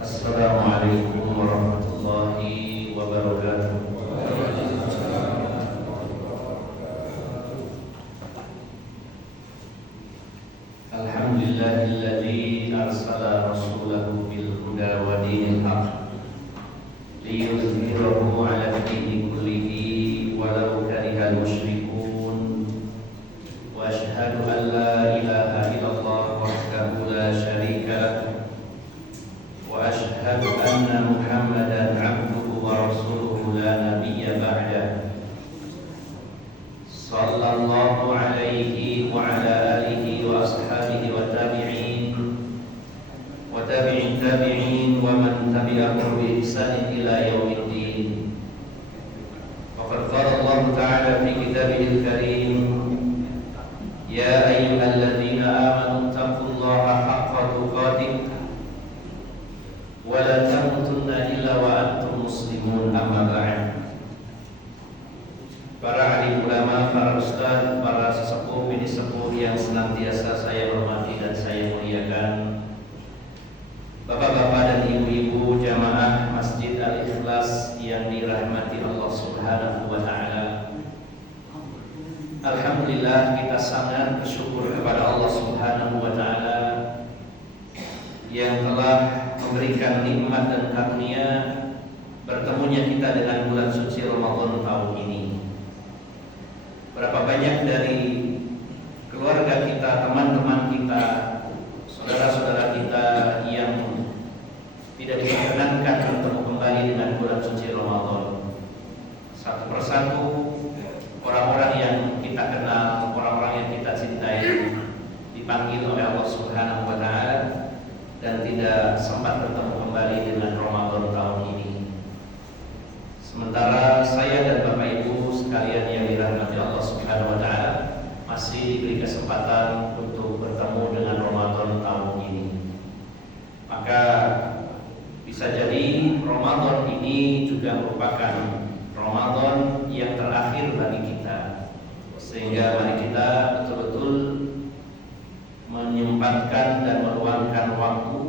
Assalamualaikum warahmatullahi wabarakatuh. Alhamdulillahilladzi arsala rasulahu bil huda wa dinil haqq liyuzhirahu 'ala ad-dini kullihi walau karihal musyrikun. Wa asyhadu an la ilaha illallah wahdahu la syarika lahu wa asyhadu anna Muhammadan 'abduhu wa rasuluhu la nabiyya ba'dah. Sallallahu alaihi wa ala alihi wa ashabihi wa tabi'in wa tabi'in tabi'in wa man tabi'ahum bi ihsanin ila yaumiddin. Faqad qala Allah ta'ala fi kitabihil karim, ya ayyuhalladzina amanu taqullaha haqqa tuqatih wa la tamutunna illa wa antum muslimun. Amma ba'd. Para alim ulama, para ustaz, para sesepuh, bini sepuh yang senantiasa saya hormati dan saya muliakan, bapak-bapak dan ibu-ibu jamaah Masjid Al-Ikhlas yang dirahmati Allah Subhanahu wa ta'ala. Alhamdulillah, kita sangat bersyukur kepada Allah Subhanahu wa ta'ala yang telah memberikan nikmat dan karunia bertemunya kita dengan bulan suci Ramadan tahun ini. Berapa banyak dari keluarga kita, teman-teman kita, saudara-saudara kita yang tidak diperkenankan bertemu kembali dengan bulan suci Ramadan. Satu persatu orang-orang yang kita kenal, orang-orang yang kita cintai dipanggil oleh Allah Subhanahu wa ta'ala dan tidak sempat bertemu kembali dengan Ramadan tahun ini. Sementara saya dan Bapak Ibu sekalian yang dirahmati Allah Subhanahu wa ta'ala masih diberi kesempatan untuk bertemu dengan Ramadan tahun ini. Maka bisa jadi Ramadan ini juga merupakan Ramadan yang terakhir bagi kita, sehingga mari kita betul-betul menyempatkan dan meluangkan waktu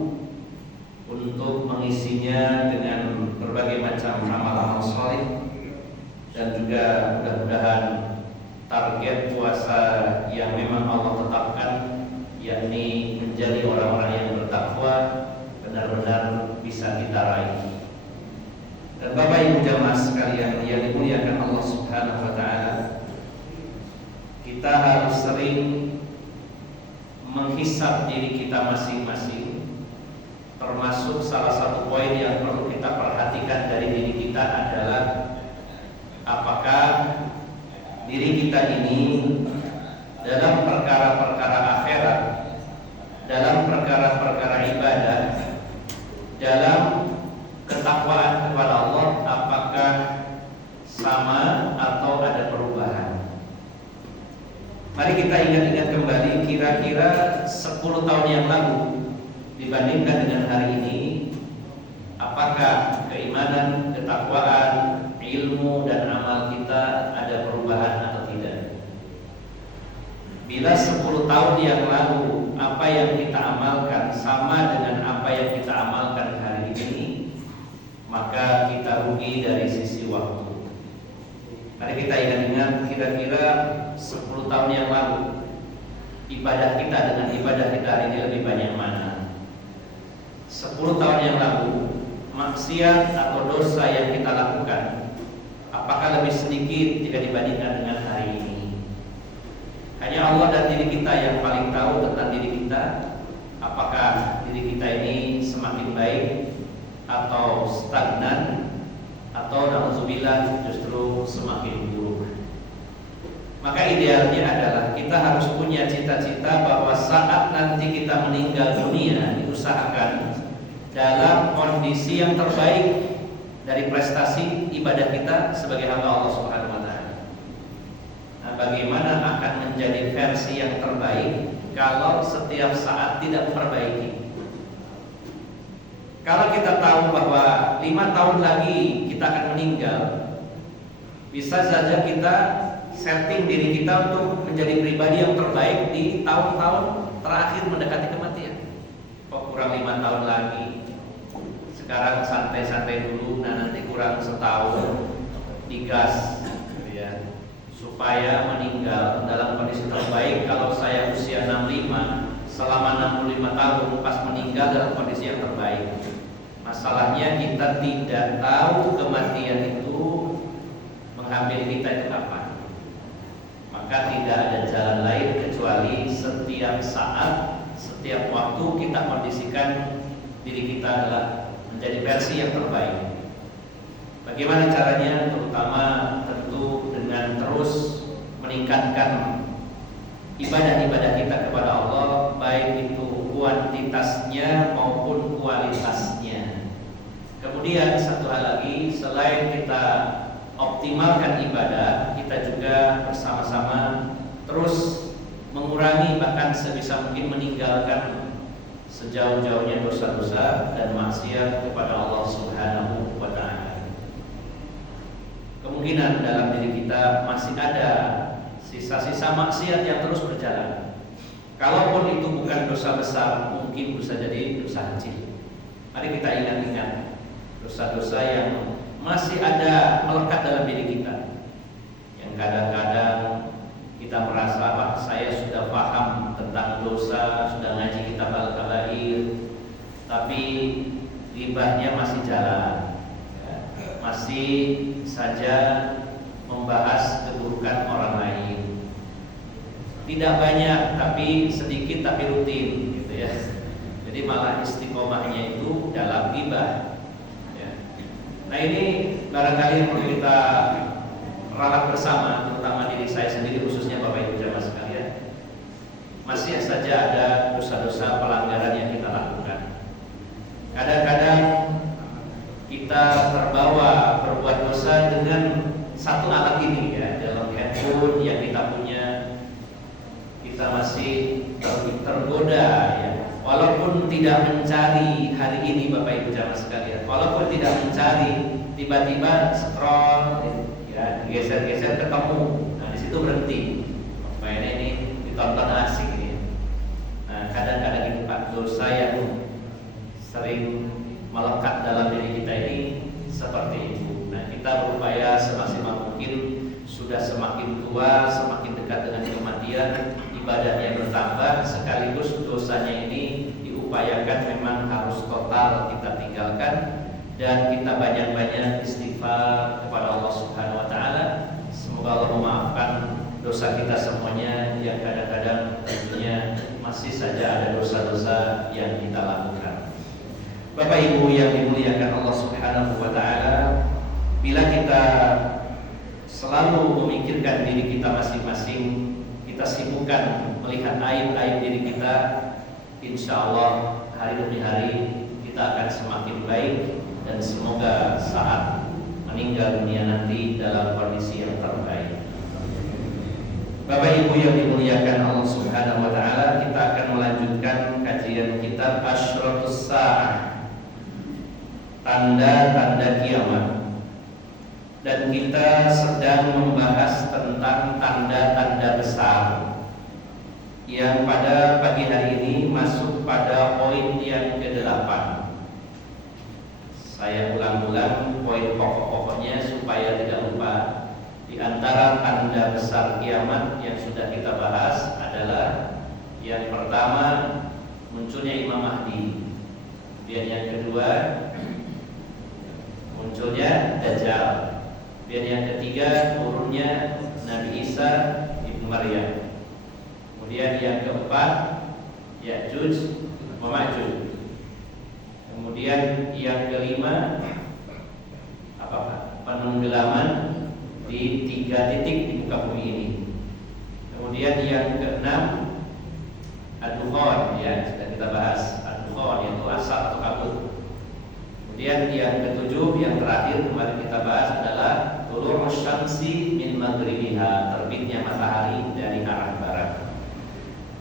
untuk mengisinya dengan berbagai macam amal-amal saleh, dan juga mudah-mudahan target puasa yang memang Allah tetapkan, yakni menjadi orang-orang yang bertakwa, benar-benar bisa kita raih. Dan Bapak Ibu jamaah sekalian yang dimuliakan Allah Subhanahu wa ta'ala, kita harus sering menghisab diri kita masing-masing. Termasuk salah satu poin yang perlu kita perhatikan dari diri kita adalah apakah diri kita ini dalam perkara-perkara akhirat, dalam perkara-perkara ibadah, dalam ketakwaan kepada Allah, apakah sama atau ada perubahan. Mari kita ingat-ingat kembali, kira-kira 10 tahun yang lalu dibandingkan dengan hari ini, apakah keimanan, ketakwaan, ilmu dan amal kita ada perubahan atau tidak? Bila 10 tahun yang lalu apa yang kita amalkan sama dengan apa yang kita amalkan hari ini, maka kita rugi dari sisi waktu. Mari kita ingat-ingat, kira-kira 10 tahun yang lalu ibadah kita dengan ibadah kita hari ini lebih banyak mana? 10 tahun yang lalu maksiat atau dosa yang kita lakukan apakah lebih sedikit jika dibandingkan dengan hari ini? Hanya Allah dan diri kita yang paling tahu tentang diri kita, apakah diri kita ini semakin baik atau stagnan, atau na'udzubillah justru semakin buruk. Maka idealnya adalah kita harus punya cita-cita bahwa saat nanti kita meninggal dunia, diusahakan dalam kondisi yang terbaik dari prestasi ibadah kita sebagai hamba Allah Subhanahu wa ta'ala. Nah, bagaimana akan menjadi versi yang terbaik kalau setiap saat tidak memperbaiki? Kalau kita tahu bahwa 5 tahun lagi kita akan meninggal, bisa saja kita setting diri kita untuk menjadi pribadi yang terbaik di tahun-tahun terakhir mendekati kematian. Kok kurang 5 tahun lagi, sekarang santai-santai dulu, nah nanti kurang setahun digas, gitu ya, supaya meninggal dalam kondisi terbaik. Kalau saya usia 65, selama 65 tahun pas meninggal dalam kondisi yang terbaik. Masalahnya kita tidak tahu kematian itu mengambil kita itu kapan. Maka tidak ada jalan lain kecuali setiap saat, setiap waktu kita kondisikan diri kita adalah menjadi versi yang terbaik. Bagaimana caranya? Terutama tentu dengan terus meningkatkan ibadah-ibadah kita kepada Allah, baik itu kuantitasnya maupun kualitasnya. Kemudian satu hal lagi, selain kita optimalkan ibadah, kita juga bersama-sama terus mengurangi, bahkan sebisa mungkin meninggalkan sejauh-jauhnya dosa-dosa dan maksiat kepada Allah Subhanahu wa ta'ala. Kemungkinan dalam diri kita masih ada sisa-sisa maksiat yang terus berjalan. Kalaupun itu bukan dosa besar, mungkin bisa jadi dosa kecil. Mari kita ingat-ingat dosa-dosa yang masih ada melekat dalam diri kita, yang kadang-kadang kita merasa, Pak, saya sudah paham tentang dosa, sudah ngaji kitab Al-Kabair, tapi ribahnya masih jalan, masih saja membahas keburukan orang lain. Tidak banyak, tapi sedikit, tapi rutin, gitu ya. Jadi malah istiqomahnya itu dalam ghibah. Nah, ini barangkali yang perlu kita rawat bersama, terutama diri saya sendiri, khususnya Bapak Ibu jamaah sekalian. Masih saja ada dosa-dosa pelanggaran yang kita lakukan. Kadang-kadang kita terbawa berbuat dosa dengan satu alat ini, ya, dalam handphone yang kita punya. Kita masih tergoda, ya. Walaupun tidak mencari hari ini, Bapak Ibu jamaah sekalian, walaupun tidak mencari, tiba-tiba scroll, ya, geser-geser ketemu. Nah, di situ berhenti. Mainnya ini ditonton asik ini. Nah, kadang-kadang itu Pak, dosa yang sering melekat dalam diri kita ini seperti itu. Nah, kita berupaya semaksimal mungkin, sudah semakin tua, semakin dekat dengan kematian, ibadahnya bertambah, sekaligus dosanya ini diupayakan memang harus total kita tinggalkan, dan kita banyak-banyak istighfar kepada Allah Subhanahu wa ta'ala. Semoga Allah memaafkan dosa kita semuanya, yang kadang-kadang tentunya masih saja ada dosa-dosa yang kita lakukan. Bapak Ibu yang dimuliakan Allah Subhanahu wa ta'ala, bila kita selalu memikirkan diri kita masing-masing, kita sibukkan melihat aib-aib diri kita, insya Allah hari demi hari kita akan semakin baik, dan semoga saat meninggal dunia nanti dalam kondisi yang terbaik. Bapak Ibu yang dimuliakan Allah Subhanahu wa ta'ala, kita akan melanjutkan kajian kitab Asyratus Sa'ah, tanda-tanda kiamat. Dan kita sedang membahas tentang tanda-tanda besar, yang pada pagi hari ini masuk pada poin yang ke-8. Saya ulang-ulang poin pokok-pokoknya supaya tidak lupa. Di antara tanda besar kiamat yang sudah kita bahas adalah yang pertama, munculnya Imam Mahdi. Dan yang kedua, munculnya Dajjal. Dan yang ketiga, turunnya Nabi Isa Ibnu Maryam. Kemudian yang keempat, Ya'juj wa Ma'juj. Kemudian yang kelima, apa Pak? Penenggelaman di 3 titik di muka bumi ini. Kemudian yang keenam, Ad-Dukhan, ya, sudah kita bahas. Ad-Dukhan yaitu asap atau kabut. Kemudian yang ketujuh, yang terakhir kemarin kita bahas adalah Tulu'us syamsi min maghribiha, terbitnya matahari dari arah barat.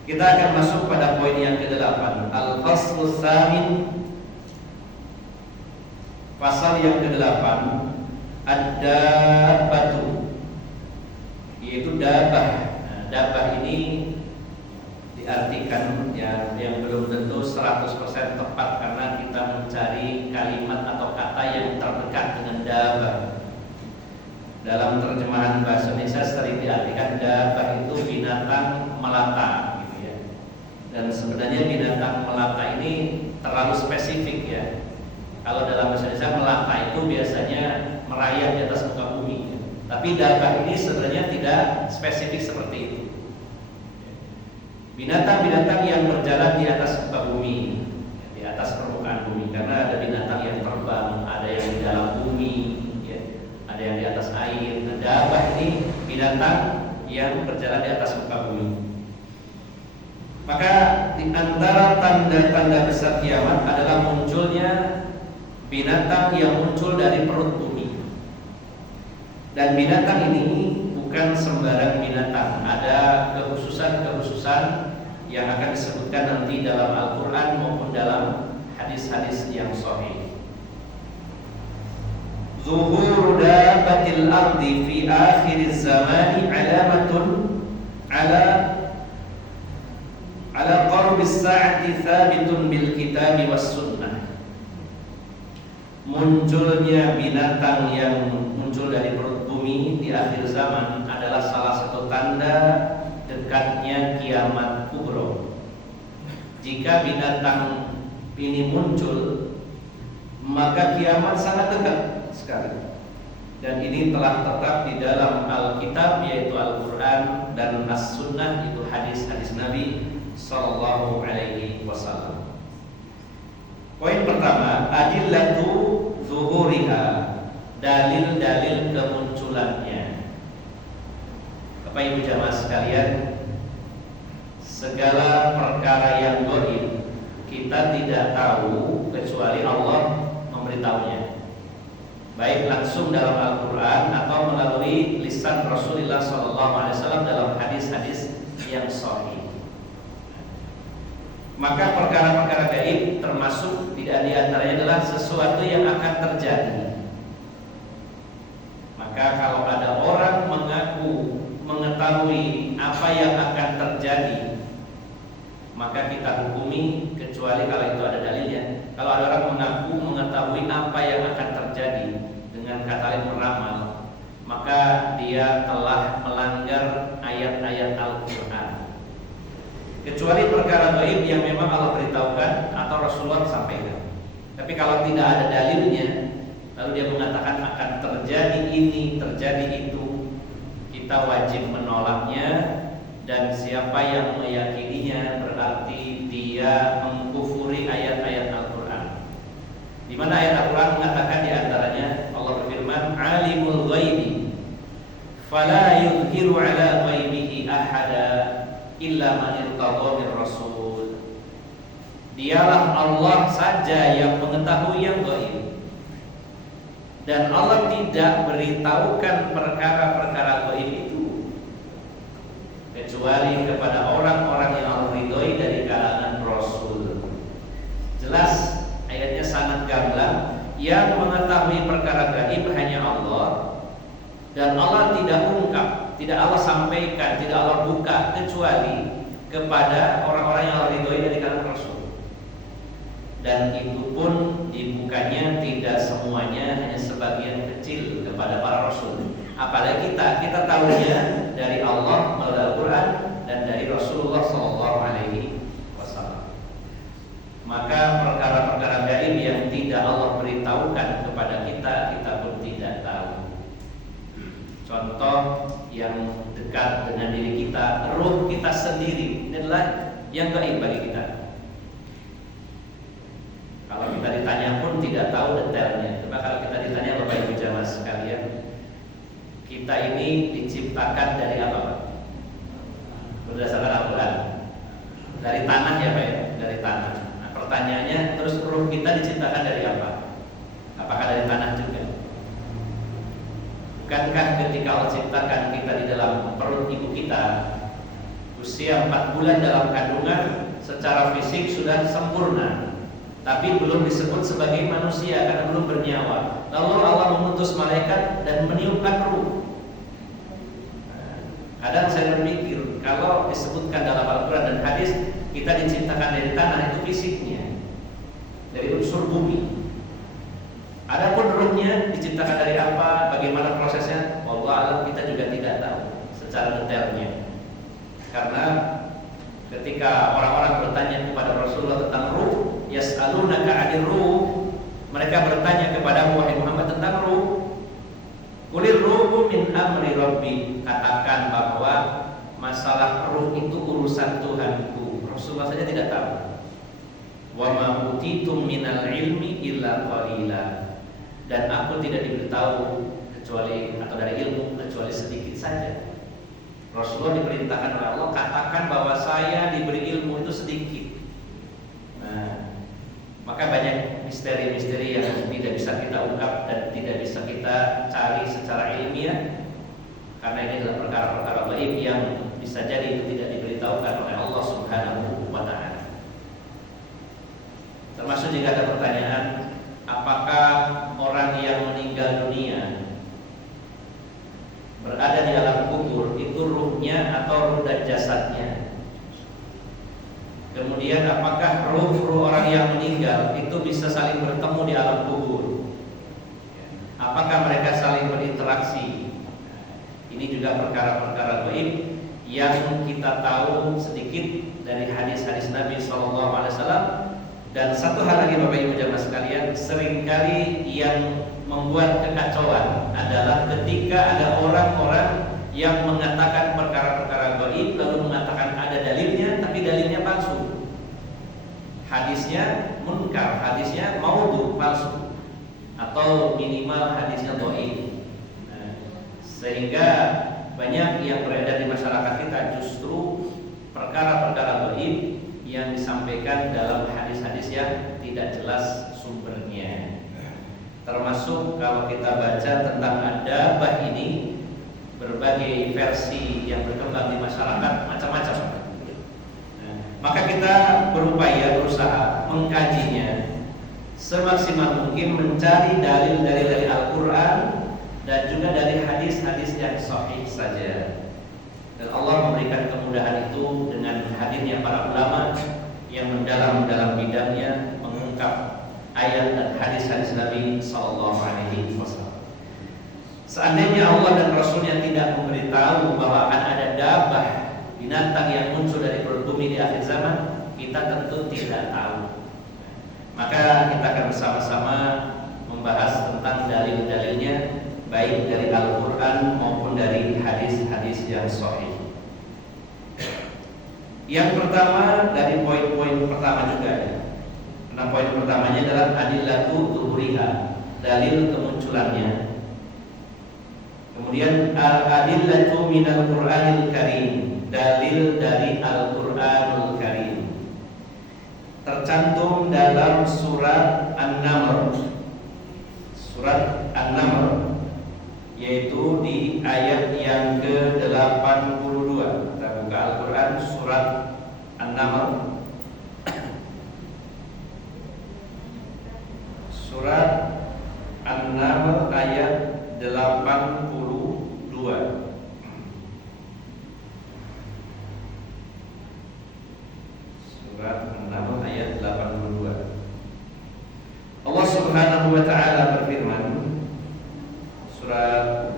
Kita akan masuk pada poin yang ke-8, Al-Faslus Tsamin. Pasal yang ke-8, Ad-Dabbatu, yaitu dabah. Nah, dabah ini diartikan yang belum tentu 100% tepat, karena kita mencari kalimat dalam terjemahan bahasa Indonesia sering diartikan dabah itu binatang melata gitu ya. Dan sebenarnya binatang melata ini terlalu spesifik ya. Kalau dalam bahasa Indonesia melata itu biasanya merayap di atas muka bumi. Tapi dabah ini sebenarnya tidak spesifik seperti itu. Binatang-binatang yang berjalan di atas muka bumi, di atas permukaan bumi, karena ada binatang yang terbang, ada yang di dalam bumi, ya, ada yang di atas air. Nah, dabah ini binatang yang berjalan di atas muka bumi. Maka di antara tanda-tanda besar kiamat adalah munculnya binatang yang muncul dari perut bumi. Dan binatang ini bukan sembarang binatang, ada kekhususan-kekhususan yang akan disebutkan nanti dalam Al-Quran maupun dalam hadis-hadis yang sahih. Zuhur dabatil ardi fi akhir zamani alamatun ala qarbis sa'ati thabitun bil kitabi was sunnah. Munculnya binatang yang muncul dari perut bumi di akhir zaman adalah salah satu tanda dekatnya kiamat kubro. Jika binatang ini muncul, maka kiamat sangat dekat sekali. Dan ini telah tetap di dalam Alkitab, yaitu Al-Quran, dan As-Sunnah, yaitu hadis-hadis Nabi Sallallahu Alaihi Wasallam. Poin pertama, adillatu zuhuriha, dalil-dalil kemunculannya. Bapak Ibu jamaah sekalian, segala perkara yang gaib kita tidak tahu kecuali Allah memberitahunya, baik langsung dalam Al-Quran atau melalui lisan Rasulullah SAW dalam hadis-hadis yang sahih. Maka perkara-perkara gaib termasuk tidak diantaranya adalah sesuatu yang akan terjadi. Maka kalau ada orang mengaku mengetahui apa yang akan terjadi, maka kita hukumi kecuali kalau itu ada dalilnya. Kalau ada orang mengaku mengetahui apa yang akan terjadi dengan kata lain meramal, maka dia telah melanggar ayat-ayat Al-Quran. Kecuali perkara gaib yang memang Allah beritahukan atau Rasulullah sampaikan. Tapi kalau tidak ada dalilnya, lalu dia mengatakan akan terjadi ini, terjadi itu, kita wajib menolaknya. Dan siapa yang meyakininya berarti dia mengkufuri ayat-ayat Al-Quran. Di mana ayat Al-Quran mengatakan di antaranya Allah berfirman, "Alimul ghaibi fala yuzhiru ala ghaibihi ahada illa man irtadha mir rasul." Dialah Allah saja yang mengetahui yang gaib. Dan Allah tidak beritahukan perkara-perkara gaib itu kecuali kepada orang-orang yang Allah ridhoi dari kalangan Rasul. Jelas ayatnya sangat gamblang. Yang mengetahui perkara gaib hanya Allah. Dan Allah tidak ungkap, tidak Allah sampaikan, tidak Allah buka kecuali kepada orang-orang yang Allah ridhoi dari kalangan Rasul. Dan itu pun dibukanya tidak semuanya, hanya sebagian kecil kepada para Rasul. Apalagi kita tahunya dari Allah melalui Al-Quran dan dari Rasulullah SAW. Maka perkara-perkara gaib yang tidak Allah beritahukan kepada kita, kita pun tidak tahu. Contoh yang dekat dengan diri kita, ruh kita sendiri, ini adalah yang gaib bagi kita. Kalau kita ditanya pun tidak tahu detailnya. Coba kalau kita ditanya Bapak Ibu jamaah sekalian, kita ini diciptakan dari apa Pak? Berdasarkan Al-Quran. Dari tanah ya Pak ya? Dari tanah. Nah, pertanyaannya, terus ruh kita diciptakan dari apa? Apakah dari tanah juga? Bukankah ketika Allah ciptakan kita di dalam perut ibu kita, usia 4 bulan dalam kandungan, secara fisik sudah sempurna, tapi belum disebut sebagai manusia karena belum bernyawa. Lalu Allah mengutus malaikat dan meniupkan ruh. Kadang saya berpikir, kalau disebutkan dalam Al-Quran dan hadis kita diciptakan dari tanah, itu fisiknya, dari unsur bumi. Adapun ruhnya diciptakan dari apa, bagaimana prosesnya, Allah wallahu a'lam kita juga tidak tahu secara detailnya. Karena ketika orang-orang bertanya kepada Rasulullah tentang ruh, yas'alunaka 'anil ruh, mereka bertanya kepada wahai Muhammad tentang ruh. Qulir ruhu min amri rabbi, katakan bahwa masalah ruh itu urusan Tuhanku. Rasulullah saja tidak tahu. Wa ma utitum minal ilmi illa qalila, dan aku tidak diberitahu kecuali atau dari ilmu kecuali sedikit saja. Rasulullah diperintahkan oleh Allah, katakan bahwa saya diberi ilmu itu sedikit. Nah, maka banyak misteri-misteri yang tidak bisa kita ungkap dan tidak bisa kita cari secara ilmiah, karena ini adalah perkara-perkara gaib yang bisa jadi itu tidak diberitahukan oleh Allah Subhanahu wa ta'ala. Termasuk jika ada pertanyaan, apakah orang yang meninggal dunia berada di alam kubur itu ruhnya atau ruh dan jasadnya? Kemudian apakah ruh orang yang meninggal itu bisa saling bertemu di alam kubur? Apakah mereka saling berinteraksi? Ini juga perkara-perkara gaib yang kita tahu sedikit dari hadis-hadis Nabi SAW. Dan satu hal lagi Bapak Ibu jamaah sekalian, seringkali yang membuat kekacauan adalah ketika ada orang-orang yang mengatakan perkara-perkara gaib lalu mengatakan ada dalilnya, tapi dalilnya palsu. Hadisnya munkar, hadisnya maudhu, palsu, atau minimal hadisnya dhaif. Sehingga banyak yang beredar di masyarakat kita justru perkara-perkara gaib yang disampaikan dalam hadis-hadis yang tidak jelas sumbernya. Termasuk kalau kita baca tentang adabah ini, berbagai versi yang berkembang di masyarakat macam-macam. Maka kita berusaha mengkajinya semaksimal mungkin, mencari dalil-dalil dari Al-Quran dan juga dari hadis-hadis yang sahih saja. Dan Allah memberikan kemudahan itu dengan hadirnya para ulama yang mendalam dalam bidangnya, mengungkap ayat dan hadis-hadis Nabi SAW. Seandainya Allah dan Rasulnya tidak memberitahu bahwa akan ada dabah, binatang yang muncul dari perut bumi di akhir zaman, kita tentu tidak tahu. Maka kita akan bersama-sama membahas tentang dalil-dalilnya, baik dari Al-Quran maupun dari hadis-hadis yang sahih. Yang pertama dari poin-poin pertama juga ya. Nah, poin pertamanya adalah adillatu zuhuriha, dalil kemunculannya. Kemudian al-adillatu minal Qur'anil Karim, dalil dari Al-Qur'anul Karim. Tercantum dalam surat An-Naml. Surat An-Naml, yaitu di ayat yang ke-82. Kita buka Al-Quran surat An-Naml, surat An-Naml ayat 82. Surat An-Naml ayat 82. Allah Subhanahu wa ta'ala berfirman, surat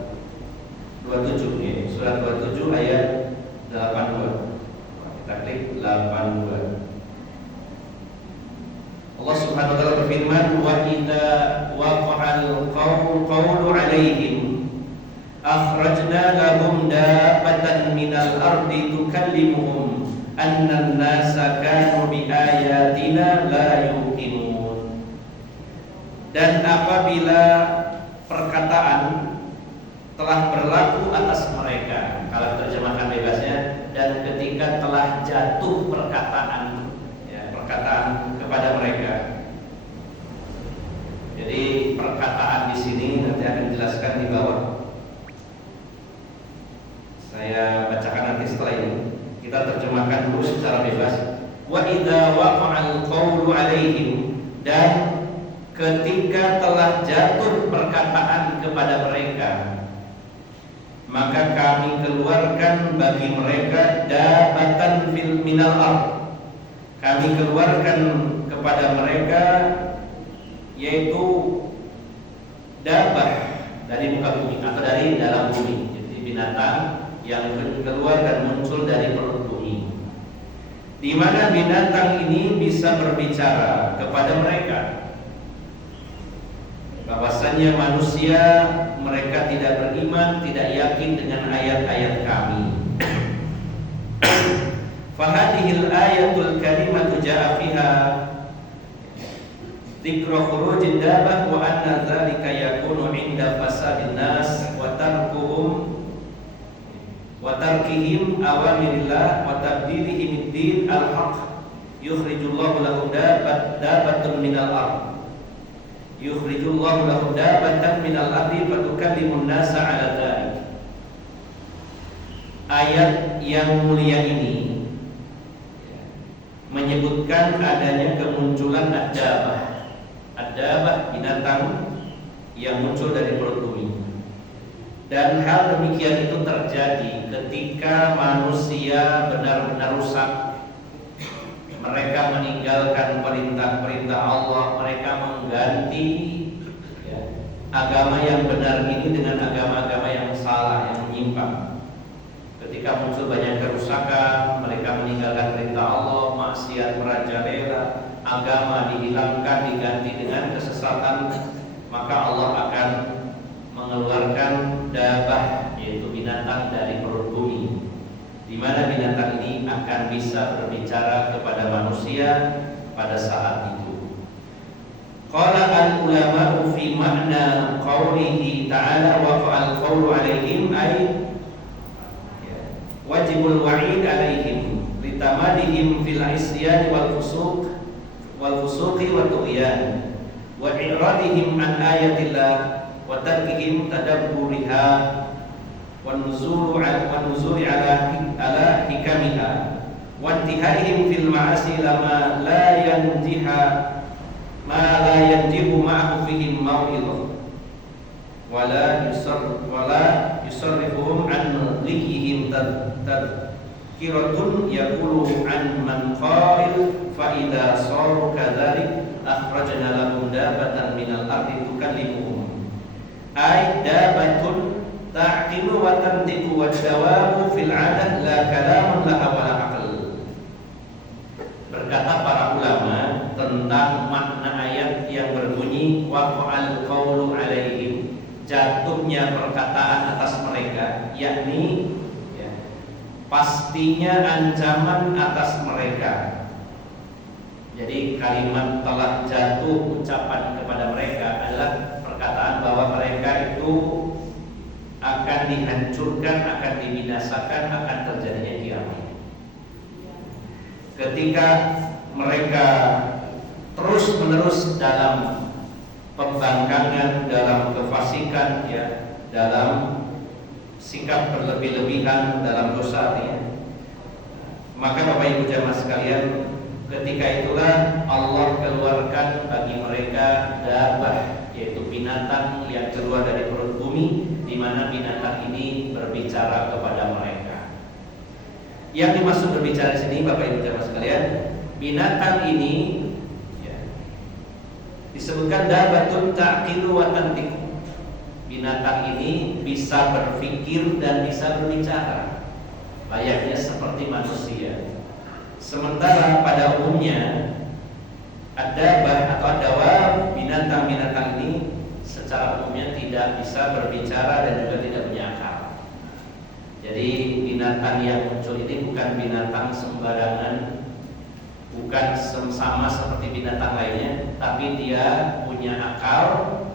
27 ya, surat 27 ayat 82. Kita klik 82. Allah Subhanahu wa ta'ala berfirman, wa idza waqa'al qawlu 'alaihim akhrajna lahum dabbatan minal ardi tukallimuhum anna an-nasa kanu bi ayatina la yuqinun. Dan apabila perkataan telah berlaku atas mereka, kalau terjemahkan bebasnya, dan ketika telah jatuh perkataan, ya, perkataan kepada mereka. Jadi perkataan di sini nanti akan dijelaskan di bawah. Saya bacakan nanti setelah ini. Kita terjemahkan dulu secara bebas. Wa idza waqa'al qawlu 'alaihim, dan ketika telah jatuh perkataan kepada mereka, maka kami keluarkan bagi mereka dabbatan fil minal ardh. Kami keluarkan kepada mereka yaitu dabbah dari dari muka bumi atau dari dalam bumi. Jadi binatang yang keluar dan muncul dari perut bumi, di mana binatang ini bisa berbicara kepada mereka. Bahwasanya manusia mereka tidak beriman, tidak yakin dengan ayat-ayat kami. Fahadihil ayatul karimatu ja'a fiha dzikru khurujid dabah wa anna dzalika yakunu 'inda fasadin nas wa tarkihim awamirillah wa tabdilihim ad-din al-haq yukhrijullahu lahum dabatan minal ardh yukhrijullahu lahum dabatan minal ardi fatukallimun nasa 'ala dzalik. Ayat yang mulia ini menyebutkan adanya kemunculan ad-dabah binatang yang muncul dari perut bumi. Dan hal demikian itu terjadi ketika manusia benar-benar rusak. Mereka meninggalkan perintah-perintah Allah, mereka mengganti agama yang benar ini dengan agama-agama yang salah, yang menyimpang. Ketika muncul banyak kerusakan, mereka meninggalkan perintah Allah, maksiat merajalela, agama dihilangkan, diganti dengan kesesatan, maka Allah akan mengeluarkan dabah, yaitu binatang dari perut bumi, di mana binatang ini akan bisa berbicara kepada manusia pada saat itu. Qala al-ulama fi makna qawlihi ta'ala wa fa'al qawlu alaihim ay wajibul wa'id alaihim litamadihim fil isyan wal fusuqi wa tughyan wa i'radihim an ayatillah wa tarkihim tadabburiha wan nuzuli ala hikamiha wa intihaihim fil ma'asi lama la yanjihu ma'ahu fihim maw'idhah wala yusarrifuhum an ghiyihim tadhkiratun yaqulu an man qail fa idza saru kadzalik akhrajna lahum dabatan minal ardi tukallimuhum ay dabatun ta'qilu wa tantiqu wa dawamu fil 'adah la kalamun laha wa la aql. Berkata para ulama tentang makna ayat yang berbunyi waqa'al qawlu alaihim, jatuhnya perkataan atas mereka, yakni pastinya ancaman atas mereka. Jadi kalimat telah jatuh ucapan kepada mereka adalah perkataan bahwa mereka itu akan dihancurkan, akan dibinasakan, akan terjadinya kiamat. Ketika mereka terus-menerus dalam pembangkangan, dalam kefasikan, dalam sikap berlebih-lebihan, dalam dosa, maka Bapak Ibu jamaah sekalian, ketika itulah Allah keluarkan bagi mereka dabah, yaitu binatang yang keluar dari perut bumi, di mana binatang ini berbicara kepada mereka. Yang dimaksud berbicara di sini, Bapak Ibu jamaah sekalian, binatang ini disebutkan dabatun ta'qilu wa tantiqu. Binatang ini bisa berpikir dan bisa berbicara, layaknya seperti manusia. Sementara pada umumnya ad-dabah atau ad-dawab, binatang-binatang ini secara umumnya tidak bisa berbicara dan juga tidak punya akal. Jadi binatang yang muncul ini bukan binatang sembarangan, bukan sama seperti binatang lainnya, tapi dia punya akal,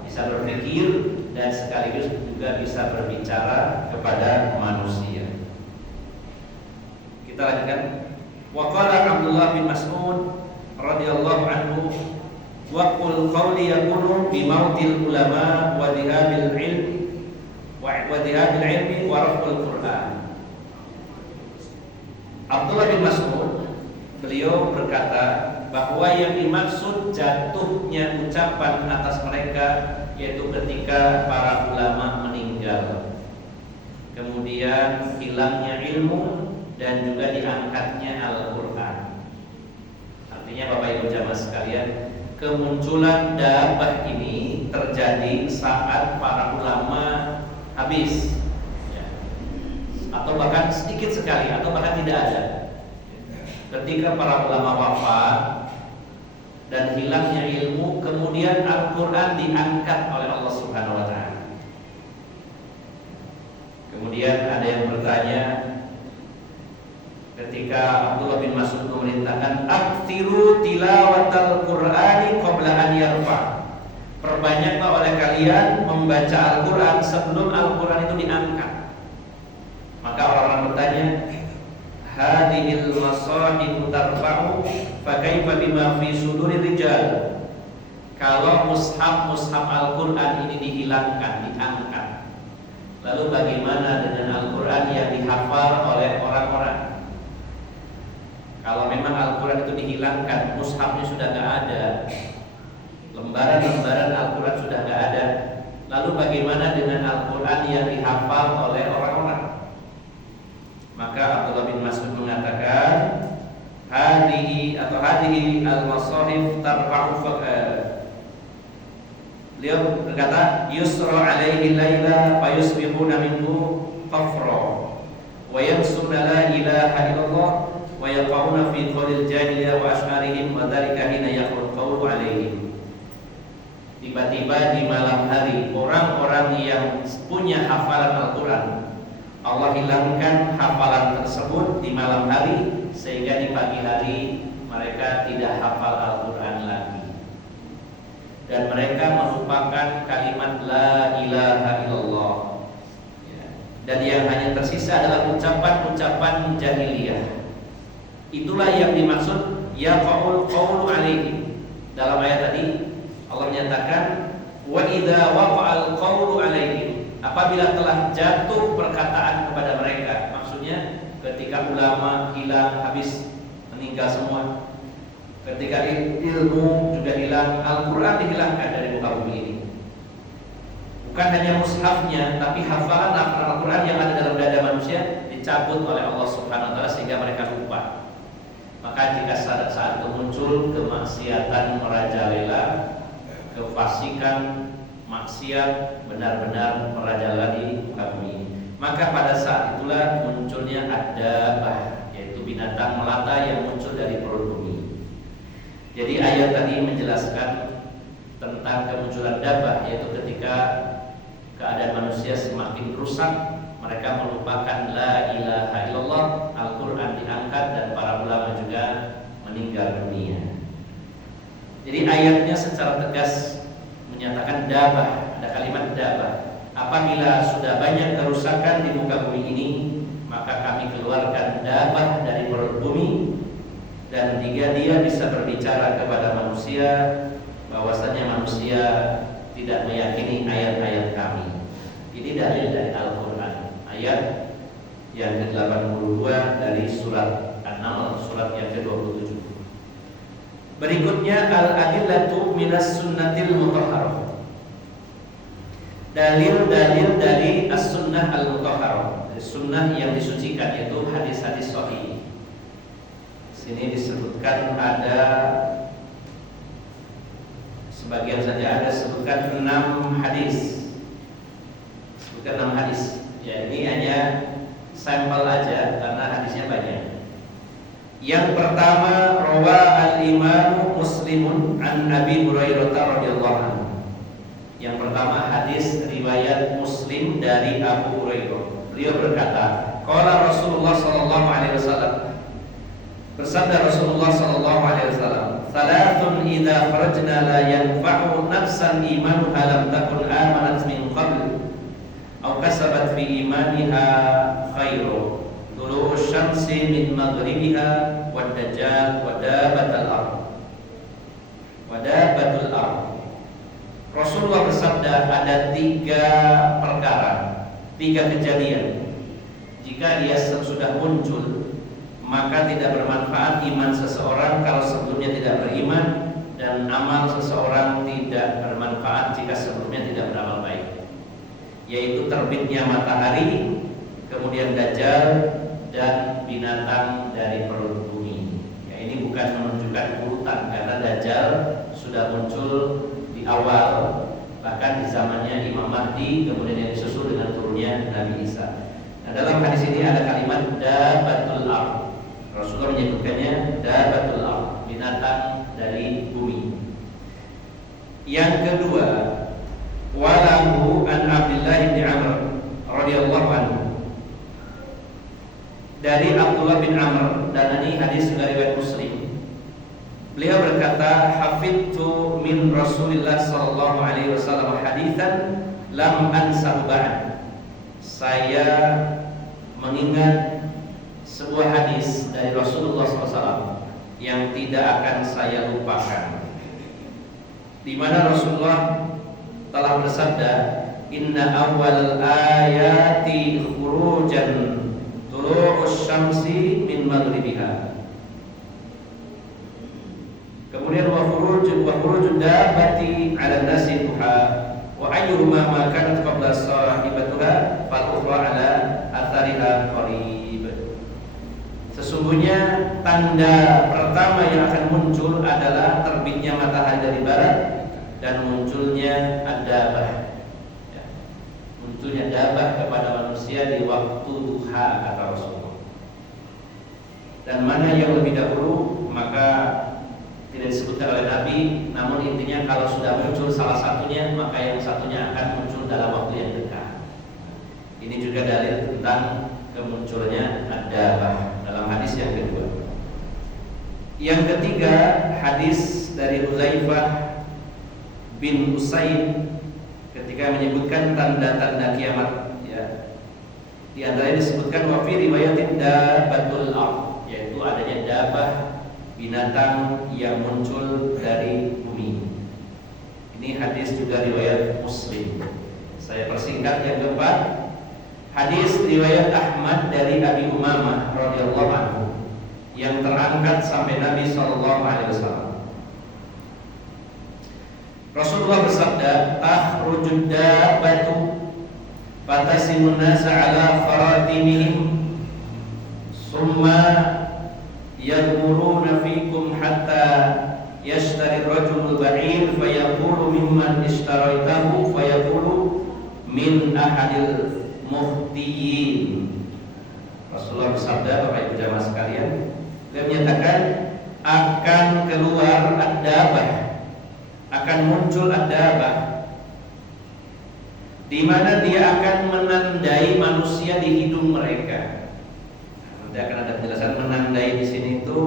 bisa berpikir dan sekaligus juga bisa berbicara kepada manusia. Kita lanjutkan. Wa qala Abdullah bin Mas'ud radhiyallahu anhu wa qul qawli yakunu bi mautil ulama wa dhihabil ilmi wa raf'ul Qur'an. Abdullah bin Mas'ud beliau berkata bahwa yang dimaksud jatuhnya ucapan atas mereka yaitu ketika para ulama meninggal, kemudian hilangnya ilmu dan juga diangkatnya Al-Quran. Artinya Bapak Ibu jamaah sekalian, kemunculan dabbah ini terjadi saat para ulama habis, ya. Atau bahkan sedikit sekali, atau bahkan tidak ada. Ketika para ulama wafat dan hilangnya ilmu, kemudian Al-Quran diangkat oleh Allah Subhanahu wa Ta'ala. Kemudian ada yang bertanya, ketika Abdullah bin Mas'ud memerintahkan aktiru tilawatal Qur'ani qabla an yarfa, perbanyaklah oleh kalian membaca Al-Quran sebelum Al-Quran itu diangkat. Maka orang-orang bertanya, hadhil masahif tarfa'u fa kaifa bima fi sudurir rijal. Kalau mushaf Al-Quran ini dihilangkan, diangkat, lalu bagaimana dengan Al-Quran yang dihafal oleh orang-orang? Kalau memang Al-Quran itu dihilangkan, mushafnya sudah tidak ada, lembaran-lembaran Al-Quran sudah tidak ada, lalu bagaimana dengan Al-Quran yang dihafal oleh orang-orang? Maka Abdullah bin Mas'ud mengatakan, hadihi al-masahif tarfa'u. Beliau berkata, yusra alaihi laila fayusbihuna minhu qafra wa yansuna la ilaha illallah wa yaqauna fi qawlil jahiliyah wa ash'arihim wa dzalika hina yaqul qawlu alaihim. Tiba-tiba di malam hari orang-orang yang punya hafalan Al-Quran, Allah hilangkan hafalan tersebut di malam hari, sehingga di pagi hari mereka tidak hafal Al-Quran lagi, dan mereka melupakan kalimat la ilaha illallah, dan yang hanya tersisa adalah ucapan-ucapan jahiliyah. Itulah yang dimaksud ya qawlu alaihim. Dalam ayat tadi Allah menyatakan wa idza waqa'al qawlu alaihim, apabila telah jatuh perkataan kepada mereka. Maksudnya ketika ulama hilang, habis, meninggal semua, ketika ilmu juga hilang, Al-Quran dihilangkan dari muka bumi ini. Bukan hanya mushafnya, tapi hafalan Al-Quran yang ada dalam dada manusia dicabut oleh Allah Subhanahu wa Ta'ala sehingga mereka lupa. Maka jika saat itu muncul kemaksiatan merajalela, kefasikan, maksiat benar-benar merajalela di muka bumi ini, maka pada saat itulah munculnya ad-dabbah, yaitu binatang melata yang muncul dari perut bumi. Jadi ayat tadi menjelaskan tentang kemunculan dabbah, yaitu ketika keadaan manusia semakin rusak, mereka melupakan la ilaha illallah, Al-Quran diangkat, dan para ulama juga meninggal dunia. Jadi ayatnya secara tegas menyatakan dabbah, ada kalimat dabbah. Apabila sudah banyak kerusakan di muka bumi ini, maka kami keluarkan dabbah dari perut bumi, dan jika dia bisa berbicara kepada manusia, bahwasanya manusia tidak meyakini ayat-ayat kami. Ini dalil dari Al-Quran, ayat yang ke-82 dari surat An-Naml, surat yang ke-27. Berikutnya al-adillatu minas sunnatil mutahharah. Dalil-dalil dari as-sunnah al-mutahharah, sunnah yang disucikan, yaitu hadis-hadis sahih. Sini disebutkan ada sebagian saja, ada sebutkan 6 hadis. Sebutkan 6 hadis. Ya, ini hanya sampel aja karena hadisnya banyak. Yang pertama, rawa al-Imam Muslimun an Abi Hurairah radhiyallahu anhu. Yang pertama hadis riwayat Muslim dari Abu Hurairah. Beliau berkata, qala Rasulullah sallallahu alaihi wasallam, bersabda Rasulullah sallallahu alaihi wasallam, salatun idza kharajna la yanfa'u nafsan imanuha lam takun amanat min qabl aw kasabat fi imaniha khairan, tulu'u syamsi min maghribiha wad dajjal wa dabatul ard. Rasulullah bersabda, ada 3 perkara, 3 kejadian, jika dia sudah muncul, maka tidak bermanfaat iman seseorang kalau sebelumnya tidak beriman, dan amal seseorang tidak bermanfaat jika sebelumnya tidak beramal baik, yaitu terbitnya matahari, kemudian dajjal, dan binatang dari perut bumi. Ya, ini bukan menunjukkan urutan, karena dajjal sudah sudah muncul di awal, bahkan di zamannya Imam Mahdi, kemudian yang disusul dengan turunnya Nabi Isa. Nah, dalam hadis ini ada kalimat dabatul ardh. Rasulullah menyebutkannya dabatul ardh, binatang dari bumi. Yang kedua, walahu an Abdullah bin Amr radhiyallahu anhu. Dari Abdullah bin Amr, dan ini hadis dari riwayat Muslim. Beliau berkata, hafidtu min Rasulillah sallallahu alaihi wasallam haditsan lam ansahu ba'd. Saya mengingat sebuah hadis dari Rasulullah SAW yang tidak akan saya lupakan, di mana Rasulullah telah bersabda, inna awwal ayati khurujan tulu'us syamsi min maghribiha. Kemudian wa khurujud dabbati 'ala nasi duha wa ayyuhuma ma kanat qabla sahibatuha fal ukhra 'ala athariha qarib. Sesungguhnya tanda pertama yang akan muncul adalah terbitnya matahari dari barat dan munculnya ad-dabbah. Ya. Munculnya dabbah kepada manusia di waktu duha, kata Rasulullah. Dan mana yang lebih dahulu maka tidak disebutkan oleh Nabi, namun intinya kalau sudah muncul salah satunya maka yang satunya akan muncul dalam waktu yang dekat. Ini juga dalil tentang kemunculannya ad-dabbah dalam hadis yang kedua. Yang ketiga, hadis dari Hudzaifah bin Usaid ketika menyebutkan tanda-tanda kiamat, ya. Di antaranya disebutkan wa fi riwayatin dabbatul ardh, yaitu adanya dabbah, binatang yang muncul dari bumi. Ini hadis juga riwayat Muslim. Saya persingkat yang keempat, hadis riwayat Ahmad dari Abi Umamah radhiyallahu anhu yang terangkat sampai Nabi sallallahu alaihi wasallam. Rasulullah bersabda, takhrujud dabbatu fatasimun nasa ala faratimihim summa yadkhuluna fikum hatta yashtari rajulul ba'ir fayaqulu mimman ishtaraitahu fayaqulu min ahadil muhtiyin. Rasulullah bersabda, Bapak Ibu jamaah sekalian, dia menyatakan akan keluar ad-dabbah, akan muncul ad-dabbah, di mana dia akan menandai manusia di hidung mereka. Nanti akan ada penjelasan menandai di sini itu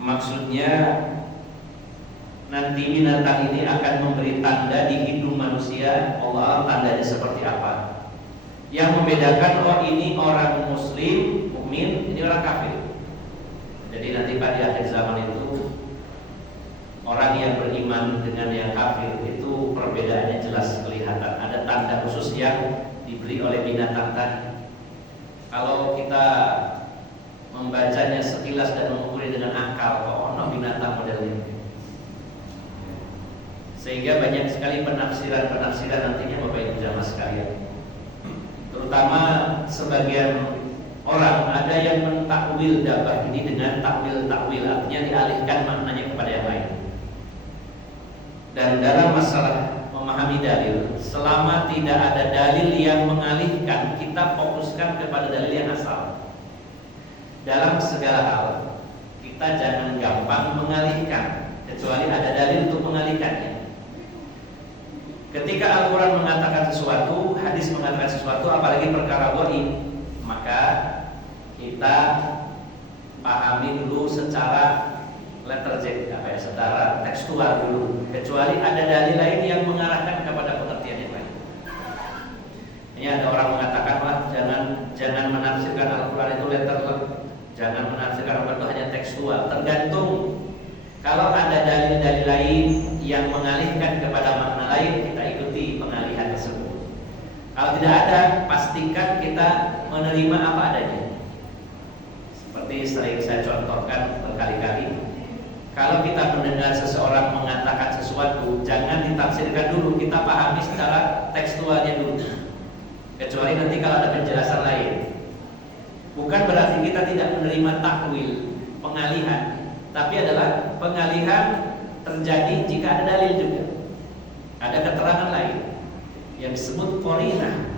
maksudnya nanti binatang ini akan memberi tanda di hidung manusia. Allah tandanya seperti apa? Yang membedakan, oh ini orang muslim, mukmin, ini orang kafir. Jadi nanti pada akhir zaman itu orang yang beriman dengan yang kafir itu perbedaannya jelas kelihatan. Ada tanda khusus yang diberi oleh binatang tadi. Kalau kita membacanya sekilas dan mengukur dengan akal, kok ono binatang model ini. Sehingga banyak sekali penafsiran nantinya Bapak Ibu jamaah sekalian. Terutama sebagian orang ada yang mentakwil dabbah ini dengan takwil, artinya dialihkan maknanya kepada yang lain. Dan dalam masalah memahami dalil, selama tidak ada dalil yang mengalihkan, kita fokuskan kepada dalil yang asal. Dalam segala hal kita jangan gampang mengalihkan, kecuali ada dalil untuk mengalihkannya. Ketika Al-Quran mengatakan sesuatu, hadis mengatakan sesuatu, apalagi perkara wahid, maka kita pahami dulu secara letterjek, secara tekstual dulu. Kecuali ada dalil lain yang mengarahkan kepada pengertian yang lain. Ini ada orang mengatakan, wah jangan menafsirkan Al-Quran itu letter, jangan menafsirkan Al-Quran itu hanya tekstual. Tergantung. Kalau ada dalil-dalil lain yang mengalihkan kepada makna lain, kita ikuti pengalihan tersebut. Kalau tidak ada, pastikan kita menerima apa adanya. Seperti sering saya contohkan berkali-kali, kalau kita mendengar seseorang mengatakan sesuatu, jangan ditafsirkan dulu, kita pahami secara tekstualnya dulu. Kecuali nanti kalau ada penjelasan lain. Bukan berarti kita tidak menerima takwil, pengalihan, tapi adalah pengalihan terjadi jika ada dalil juga, ada keterangan lain yang disebut qarinah.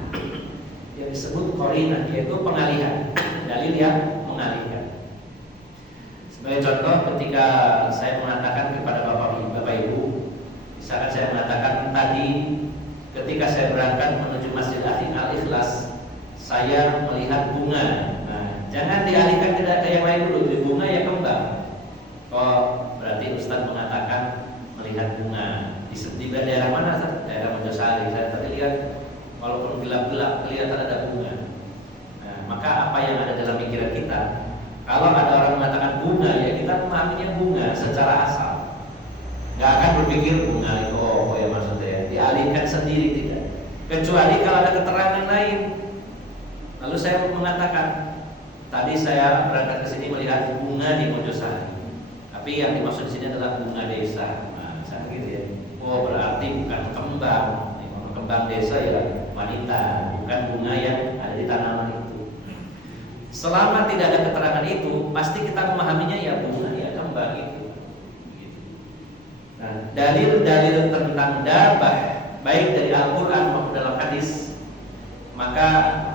Yang disebut qarinah yaitu pengalihan, dalil yang mengalihkan. Sebagai contoh, ketika saya mengatakan kepada Bapak Ibu, misalkan saya mengatakan tadi ketika saya berangkat menuju Masjid Al-Ikhlas, saya melihat bunga. Nah, jangan dialihkan ke yang lain dulu. Di bunga ya kembang. Oh, berarti Ustaz mengatakan melihat bunga. Di daerah mana? Daerah Mojosari. Saya tadi lihat walaupun gelap-gelap kelihatan ada bunga. Nah, maka apa yang ada dalam pikiran kita? Kalau ada orang mengatakan bunga, ya kita memahaminya bunga secara asal. Gak akan berpikir bunga itu oh ya maksudnya dialihkan sendiri, tidak. Kecuali kalau ada keterangan lain. Lalu saya mengatakan, tadi saya berangkat ke sini melihat bunga di Mojosari, tapi yang dimaksud di sini adalah bunga desa. Nah, misalnya gitu ya. Oh berarti bukan kembang. Kembang desa ya wanita, bukan bunga yang ada di tanaman itu. Selama tidak ada keterangan itu, pasti kita memahaminya ya bunga ya kembang itu. Nah, dalil-dalil tentang dabah baik dari Al-Quran maupun dalam hadis, maka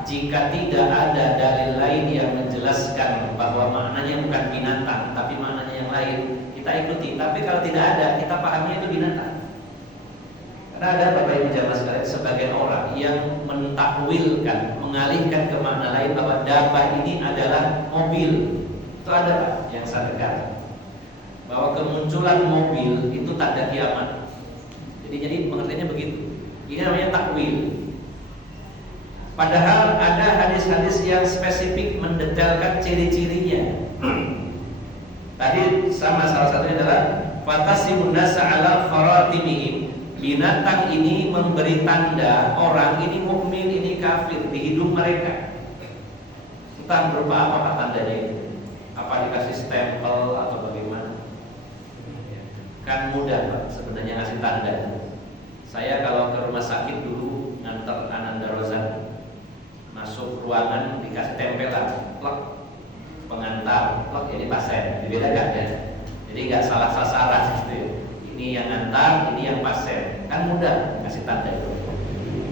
jika tidak ada dalil lain yang menjelaskan bahwa maknanya bukan binatang tapi maknanya yang lain, kita ikuti. Tapi kalau tidak ada, kita pahamnya itu binatang. Karena ada Bapak Ibu jamaah sekalian, sebagian orang yang mentakwilkan, mengalihkan ke makna lain bahwa dabah ini adalah mobil. Itu ada yang saya dengar, bahwa kemunculan mobil itu tanda kiamat. Jadi pengertiannya begitu. Ini namanya takwil. Padahal ada hadis-hadis yang spesifik mendetailkan ciri-cirinya. Tadi sama salah satunya adalah fatasibun nasa ala faratimihim. Binatang ini memberi tanda orang ini mukmin, ini kafir di hidung mereka. Entah berupa apa tandanya itu. Apa dikasih stempel atau bagaimana? Kan mudah Pak sebenarnya ngasih tanda. Saya kalau ke rumah sakit dulu nganter Ananda Rozan, masuk ruangan dikasih tempelan, plek pengantar, plek jadi pasien, dibedakan ya. Jadi nggak salah sasaran gitu. Ini yang ngantar, ini yang pasien, kan mudah kasih tanda itu.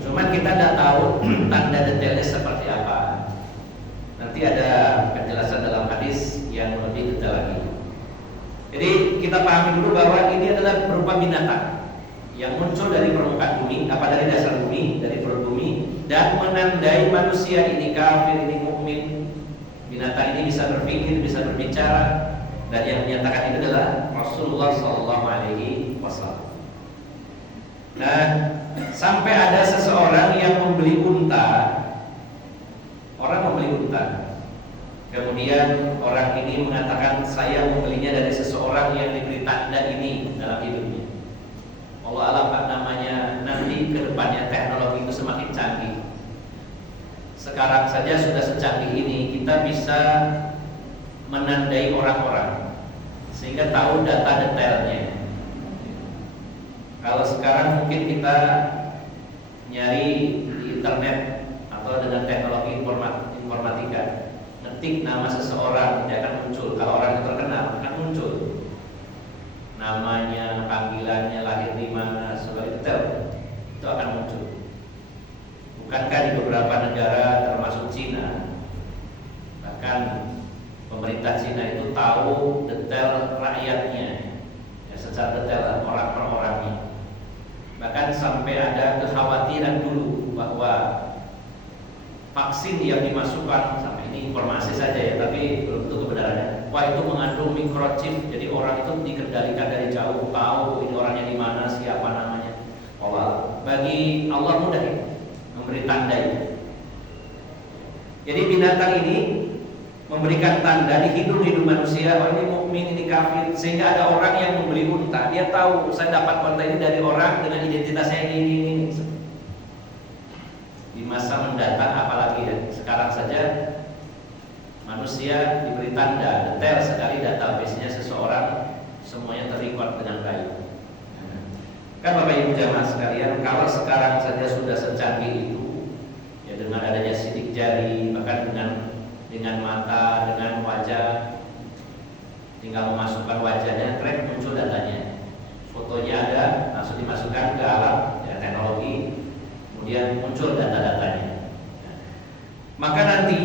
Cuman kita nggak tahu tanda detailnya seperti apa. Nanti ada penjelasan dalam hadis yang lebih detail lagi. Jadi kita pahami dulu bahwa ini adalah berupa binatang yang muncul dari permukaan bumi, apa dari dasar bumi, dari perut bumi, dan menandai manusia ini kafir, ini mukmin. Binatang ini bisa berpikir, bisa berbicara, dan yang menyatakan itu adalah Rasulullah SAW. Nah, sampai ada seseorang yang membeli unta, orang membeli unta. Kemudian orang ini mengatakan saya membelinya dari seseorang yang diberi tanda ini dalam hidupnya. Allah alam Pak namanya, nanti ke depannya teknologi itu semakin canggih. Sekarang saja sudah secanggih ini, kita bisa menandai orang-orang sehingga tahu data detailnya. Kalau sekarang mungkin kita nyari di internet atau dengan teknologi informatika, ngetik nama seseorang, dia akan muncul. Kalau orang yang terkenal akan muncul namanya, panggilannya, lahir di mana, sebagai detail itu akan muncul. Bukankah di beberapa negara termasuk Cina, bahkan pemerintah Cina itu tahu detail rakyatnya, ya, secara detail orang per orangnya. Bahkan sampai ada kekhawatiran dulu bahwa vaksin yang dimasukkan, sampai ini informasi saja ya, tapi belum tentu kebenarannya. Wah itu mengandung microchip, jadi orang itu dikendalikan dari jauh, tahu ini orangnya di mana, siapa namanya. Allah, bagi Allah mudah ya, memberi tanda itu. Jadi binatang ini memberikan tanda di hidung manusia, oh ini mukmin, ini kafir, sehingga ada orang yang membeli unta, dia tahu saya dapat unta ini dari orang dengan identitasnya ini. Di masa mendatang apalagi ya, sekarang saja manusia diberi tanda detail sekali, database-nya seseorang semuanya terrecord dengan baik. Kan Bapak Ibu jamaah sekalian, kalau sekarang saja sudah secanggih itu, ya dengan adanya sidik jari, bahkan dengan mata, dengan wajah, tinggal memasukkan wajahnya, trek muncul datanya. fotonya ada, langsung dimasukkan ke alat ya, teknologi, kemudian muncul data-datanya. Maka nanti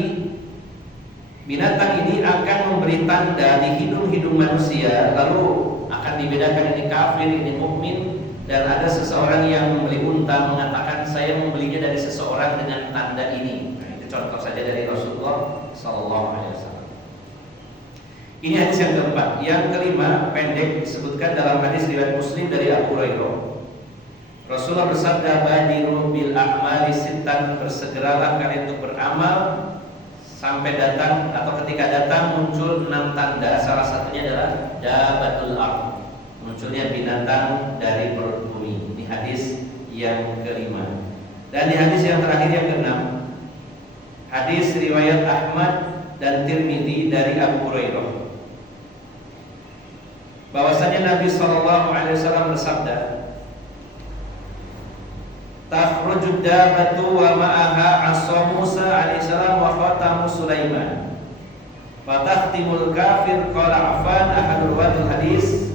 binatang ini akan memberi tanda di hidung-hidung manusia, lalu akan dibedakan ini kafir, ini mukmin. Dan ada seseorang yang membeli unta mengatakan saya membelinya dari seseorang dengan tanda ini. Nah, itu contoh saja dari Rasulullah SAW. Ini hadis yang keempat. Yang kelima pendek disebutkan dalam hadis riwayat Muslim dari Abu Hurairah. Rasulullah bersabda, "Badiru bil a'mali sittan," bersegeralah kalian untuk beramal sampai datang atau ketika datang muncul 6 tanda. Salah satunya adalah dabatul ardh, munculnya binatang dari perut bumi. Ini hadis yang kelima. Dan di hadis yang terakhir yang keenam, hadis riwayat Ahmad dan Tirmidzi dari Abu Hurairah, bahwasanya Nabi SAW bersabda, "Takhruju dabatu wa ma'aha 'asha Musa alaihissalam wa khatamu Sulaiman. Fatakhtimul kafir qala Affan ahadul wadul hadis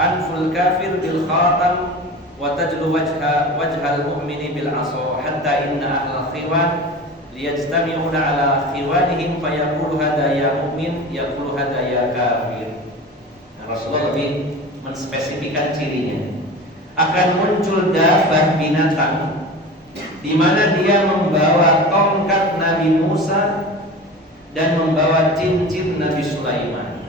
anful kafir bil khatam wa tajlu wajhal mu'mini bil 'asha hatta inna ahlal khiwan liyajtami'una ala khiwanihim fayaqulu hadha ya mu'min yaqulu hadha ya kafir." Nah, Rasulullah lebih menspesifikkan cirinya. Akan muncul dabah binatang di mana dia membawa tongkat Nabi Musa dan membawa cincin Nabi Sulaiman,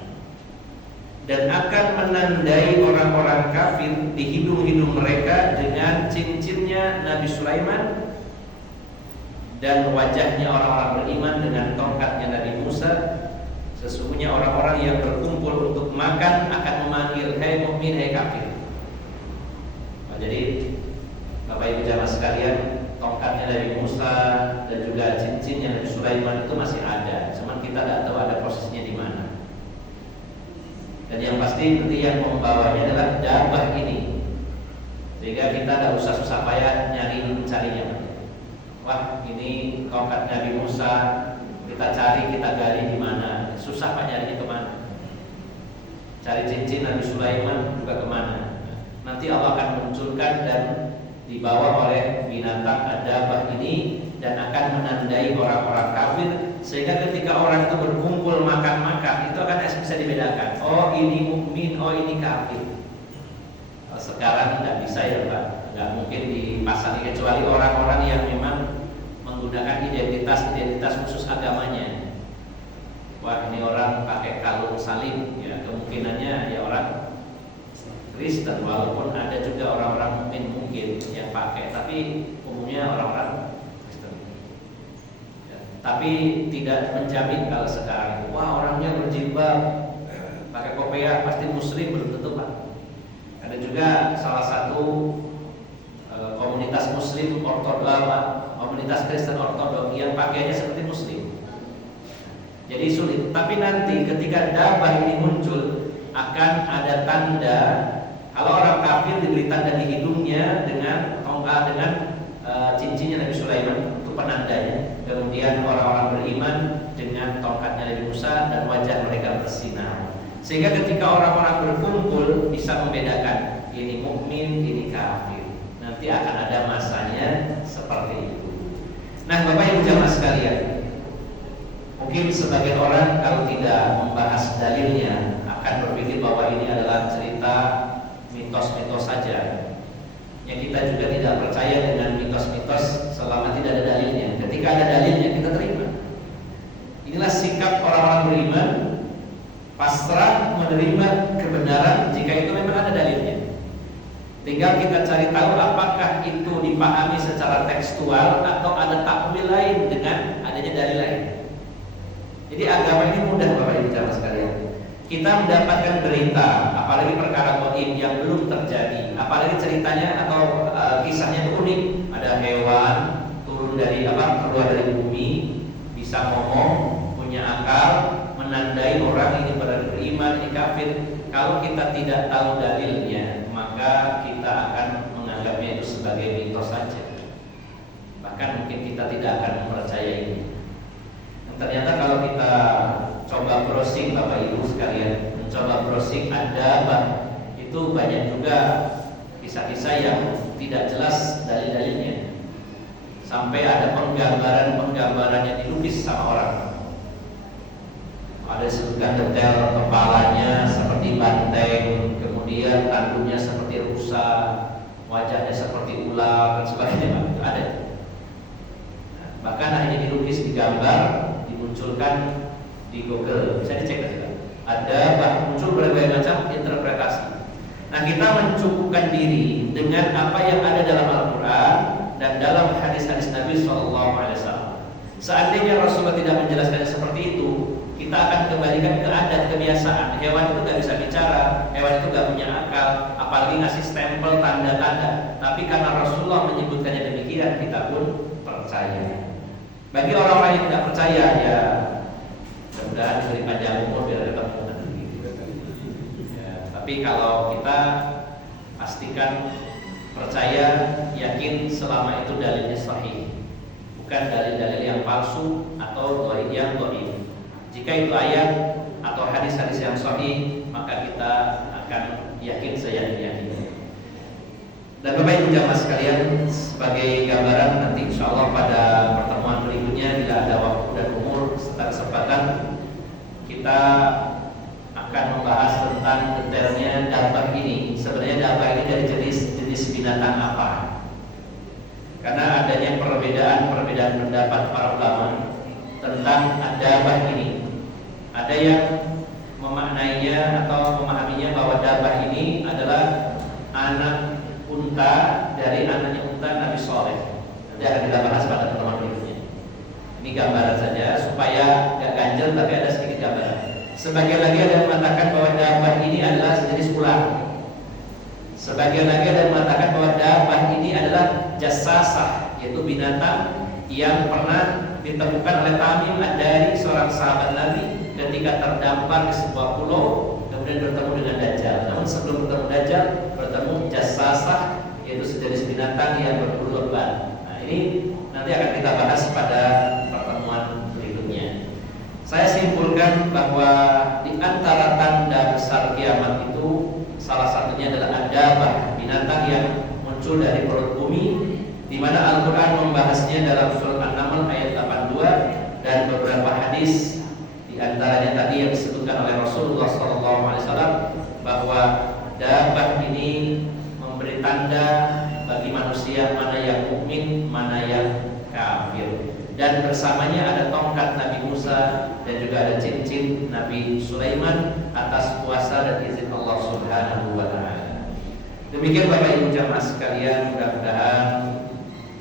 dan akan menandai orang-orang kafir di hidung-hidung mereka dengan cincinnya Nabi Sulaiman, dan wajahnya orang-orang beriman dengan tongkatnya Nabi Musa. Sesungguhnya orang-orang yang berkumpul untuk makan akan memanggil, "Hai mukmin, hai kafir." Jadi Bapak Ibu jamaah sekalian, tongkatnya Nabi Musa dan juga cincinnya Nabi Sulaiman itu masih ada, cuman kita tidak tahu ada posisinya di mana. Dan yang pasti nanti yang membawanya adalah dabah ini, sehingga kita tidak usah susah payah mencarinya. Wah, ini tongkat Nabi Musa, kita cari, kita gali di mana? Susah pak nyarinya kemana? Cari cincin Nabi Sulaiman juga kemana? Nanti Allah akan munculkan dan dibawa oleh binatang dabah ini dan akan menandai orang-orang kafir, sehingga ketika orang itu berkumpul makan-makan itu akan bisa dibedakan. Oh ini mukmin, oh ini kafir. Sekarang tidak bisa ya Pak, nggak mungkin dipasang kecuali orang-orang yang memang menggunakan identitas khusus agamanya. Wah ini orang pakai kalung salib, ya kemungkinannya ya orang Kristen, walaupun ada juga orang-orang mukmin mungkin yang pakai, tapi umumnya orang-orang Kristen. Ya, tapi tidak menjamin kalau sekarang, wah orangnya berjilbab, pakai kopiah pasti muslim, belum tentu Pak. Ada juga salah satu komunitas muslim ortodoks, komunitas Kristen ortodoks yang pakainya seperti muslim. Jadi sulit. Tapi nanti ketika dabah ini muncul akan ada tanda. Kalau orang kafir diberi tanda di hidungnya dengan tongkat, dengan cincinnya Nabi Sulaiman untuk penandanya. Kemudian orang-orang beriman dengan tongkatnya Nabi Musa dan wajah mereka bersinar. Sehingga ketika orang-orang berkumpul bisa membedakan ini mukmin, ini kafir. Nanti akan ada masanya seperti itu. Nah, Bapak Ibu jamaah sekalian, mungkin sebagian orang kalau tidak membahas dalilnya akan berpikir bahwa ini adalah cerita mitos-mitos saja. Yang kita juga tidak percaya dengan mitos-mitos selama tidak ada dalilnya. Ketika ada dalilnya kita terima. Inilah sikap orang-orang beriman, pasrah menerima kebenaran jika itu memang ada dalilnya. Tinggal kita cari tahu apakah itu dipahami secara tekstual atau ada takwil lain dengan adanya dalil lain. Jadi agama ini mudah Bapak Ibu jamaah sekalian. Kita mendapatkan berita, apalagi perkara gaib yang belum terjadi, apalagi ceritanya atau kisahnya itu unik. Ada hewan turun dari keluar dari bumi, bisa ngomong, punya akal, menandai orang ini beriman, ini kafir. Kalau kita tidak tahu dalilnya, maka kita akan menganggapnya itu sebagai mitos saja. Bahkan mungkin kita tidak akan mempercayainya. Ternyata kalau kita coba browsing Bapak Ibu sekalian, mencoba browsing ada itu banyak juga kisah-kisah yang tidak jelas dalil-dalilnya. Sampai ada penggambaran yang dilukis sama orang. Ada sebutkan detail kepalanya seperti banteng, kemudian tanduknya seperti rusa, wajahnya seperti ular dan sebagainya. Itu ada. Bahkan akhirnya dilukis, digambar, dimunculkan di Google, bisa dicek juga. Ada muncul berbagai macam interpretasi. Nah, kita mencukupkan diri dengan apa yang ada dalam Al-Quran dan dalam hadis-hadis Nabi SAW. Seandainya Rasulullah tidak menjelaskan seperti itu, kita akan kembalikan ke adat kebiasaan. Hewan itu gak bisa bicara, hewan itu gak punya akal, apalagi ngasih stempel tanda-tanda. Tapi karena Rasulullah menyebutkannya demikian, kita pun percaya. Bagi orang-orang yang tidak percaya, ya mudah-mudahan diberi panjang umur biar ketemu nanti. Ya, tapi kalau kita pastikan percaya, yakin selama itu dalilnya sahih, bukan dalil-dalil yang palsu atau yang dhaif. Jika itu ayat atau hadis-hadis yang sahih, maka kita akan yakin seyakin-yakinnya. Dan Bapak Ibu jamaah sekalian, sebagai gambaran nanti insyaallah pada pertemuan berikutnya bila ada waktu dan umur serta kesempatan, kita akan membahas tentang detailnya dabah ini. Sebenarnya dabah ini dari jenis binatang apa? Karena adanya perbedaan pendapat para ulama tentang dabah ini. Ada yang memaknainya atau memahaminya bahwa dabah ini adalah anak unta dari anaknya unta Nabi Soleh. Nanti akan kita bahas pada pertemuan berikutnya. Ini gambaran saja supaya gak ganjel, tapi ada sedikit gambaran. Sebagian lagi ada yang mengatakan bahwa dabah ini adalah sejenis ular. Sebagian lagi ada yang mengatakan bahwa dabah ini adalah jassasah, yaitu binatang yang pernah ditemukan oleh Tamim dari seorang sahabat Nabi ketika terdampar di sebuah pulau, kemudian bertemu dengan Dajjal. Namun sebelum bertemu Dajjal, bertemu jassasah, yaitu sejenis binatang yang berbulu lebat. Nah, ini nanti akan kita bahas pada pertemuan berikutnya. Saya simpulkan bahwa di antara tanda besar kiamat itu salah satunya adalah dabah, binatang yang muncul dari perut bumi, di mana Al-Quran membahasnya dalam surat An-Naml ayat 82 dan beberapa hadis, di antaranya tadi yang disebutkan oleh Rasulullah SAW bahwa dabah ini memberi tanda bagi manusia mana yang mukmin, mana yang kafir. Dan bersamanya ada tongkat Nabi Musa dan juga ada cincin Nabi Sulaiman atas kuasa dan izin Allah Subhanahu wa taala. Demikian Bapak Ibu jamaah sekalian, mudah-mudahan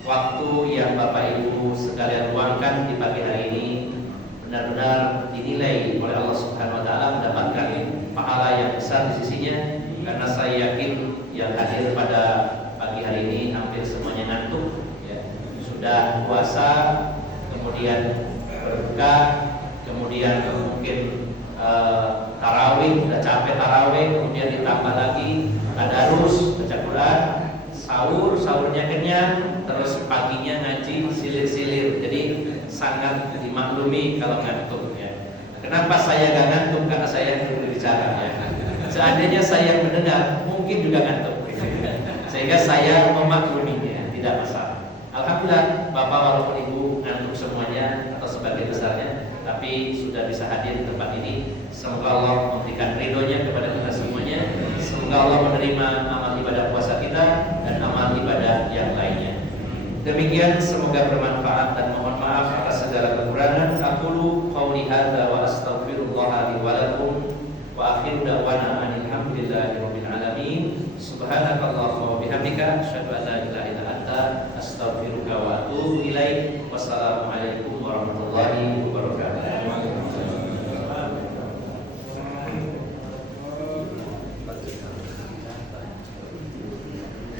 waktu yang Bapak Ibu sekalian luangkan di pagi hari ini benar-benar dinilai oleh Allah Subhanahu wa taala, mendapatkan pahala yang besar di sisinya. Karena saya yakin yang hadir pada pagi hari ini hampir semuanya ngantuk ya. Sudah puasa, kemudian berbuka, kemudian mungkin tarawih, sudah capek tarawih, kemudian ditambah lagi tadarus, baca Quran, sahurnya kenyang, terus paginya ngaji silir-silir. Jadi sangat dimaklumi kalau ngantuk ya. Kenapa saya gak ngantuk? Karena saya berbicara ya. Seandainya saya mendengar, mungkin juga ngantuk sehingga saya memakluminya, tidak masalah. Alhamdulillah Bapak walaupun Ibu ngantuk semuanya atau sebagian besarnya, tapi sudah bisa hadir di tempat ini. Semoga Allah memberikan ridhonya kepada kita semuanya. Semoga Allah menerima amal ibadah puasa kita dan amal ibadah yang lainnya. Demikian, semoga bermanfaat dan mohon maaf atas segala kekurangan. Aqulu qauli hadza wa astaghfirullah li wa lakum wa akhiru da'wana alhamdulillahirabbil alamin. Subhanakallahumma wa bihamdika asyhadu an la ilaha illa anta astaghfiruka wa atubu ilaik. Wassalamualaikum warahmatullahi wabarakatuh.